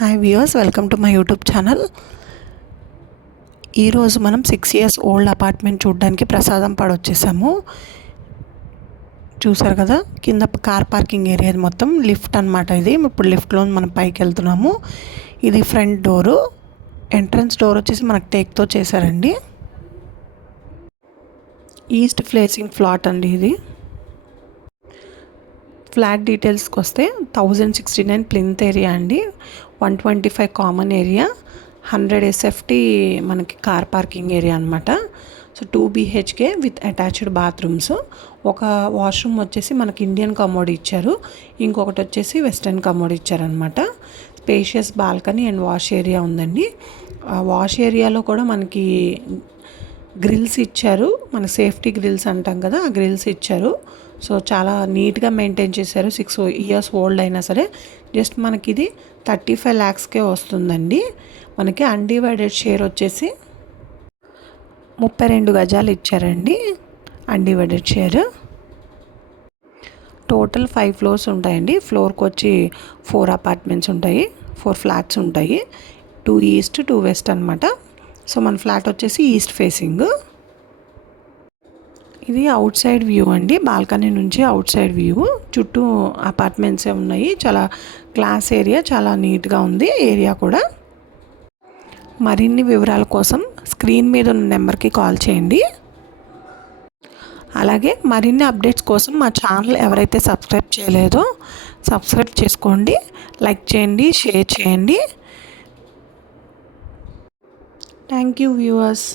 Hi viewers, welcome to my YouTube channel. ఈరోజు మనం 6 years old apartment చూడడానికి ప్రసాదం పాడు వచ్చేసాము. చూసారు కదా, కింద కార్ పార్కింగ్ ఏరియా మొత్తం లిఫ్ట్ అనమాట. ఇది ఇప్పుడు లిఫ్ట్లో మనం పైకి వెళ్తున్నాము. ఇది ఫ్రంట్ డోరు. ఎంట్రన్స్ డోర్ వచ్చేసి మనకు టేక్తో చేశారండి. ఈస్ట్ ఫేసింగ్ ఫ్లాట్ అండి ఇది. ఫ్లాట్ డీటెయిల్స్కి వస్తే 1069 ప్లింత్ ఏరియా అండి, 125 కామన్ ఏరియా, 100 SFT మనకి కార్ పార్కింగ్ ఏరియా అనమాట. So 2 BHK with attached bathrooms. ఒక వాష్రూమ్ వచ్చేసి మనకి ఇండియన్ కమోడ్ ఇచ్చారు, ఇంకొకటి వచ్చేసి వెస్ట్రన్ కమోడ్ ఇచ్చారనమాట. Spacious balcony and wash area ఉందండి. వాష్ ఏరియాలో కూడా మనకి గ్రిల్స్ ఇచ్చారు, మన సేఫ్టీ గ్రిల్స్ అంటాం కదా, ఆ గ్రిల్స్ ఇచ్చారు. సో చాలా నీట్గా మెయింటైన్ చేశారు. 6 years ఓల్డ్ అయినా సరే. జస్ట్ మనకి ఇది 35 lakhsకే వస్తుందండి. మనకి అన్డివైడెడ్ షేర్ వచ్చేసి 32 గజాలు ఇచ్చారండి అన్డివైడెడ్ షేర్. టోటల్ 5 floors ఉంటాయండి. ఫ్లోర్కి వచ్చి 4 అపార్ట్మెంట్స్ ఉంటాయి, 4 flats ఉంటాయి. 2 east 2 west అనమాట. సో మన ఫ్లాట్ వచ్చేసి ఈస్ట్ ఫేసింగ్. ఇది అవుట్ సైడ్ వ్యూ అండి, బాల్కనీ నుంచి అవుట్ సైడ్ వ్యూ. చుట్టూ అపార్ట్మెంట్సే ఉన్నాయి. చాలా క్లాస్ ఏరియా, చాలా నీట్గా ఉంది ఏరియా కూడా. మరిన్ని వివరాల కోసం స్క్రీన్ మీద ఉన్న నెంబర్కి కాల్ చేయండి. అలాగే మరిన్ని అప్డేట్స్ కోసం మా ఛానల్ ఎవరైతే సబ్స్క్రైబ్ చేయలేదో సబ్స్క్రైబ్ చేసుకోండి, లైక్ చేయండి, షేర్ చేయండి. Thank you viewers.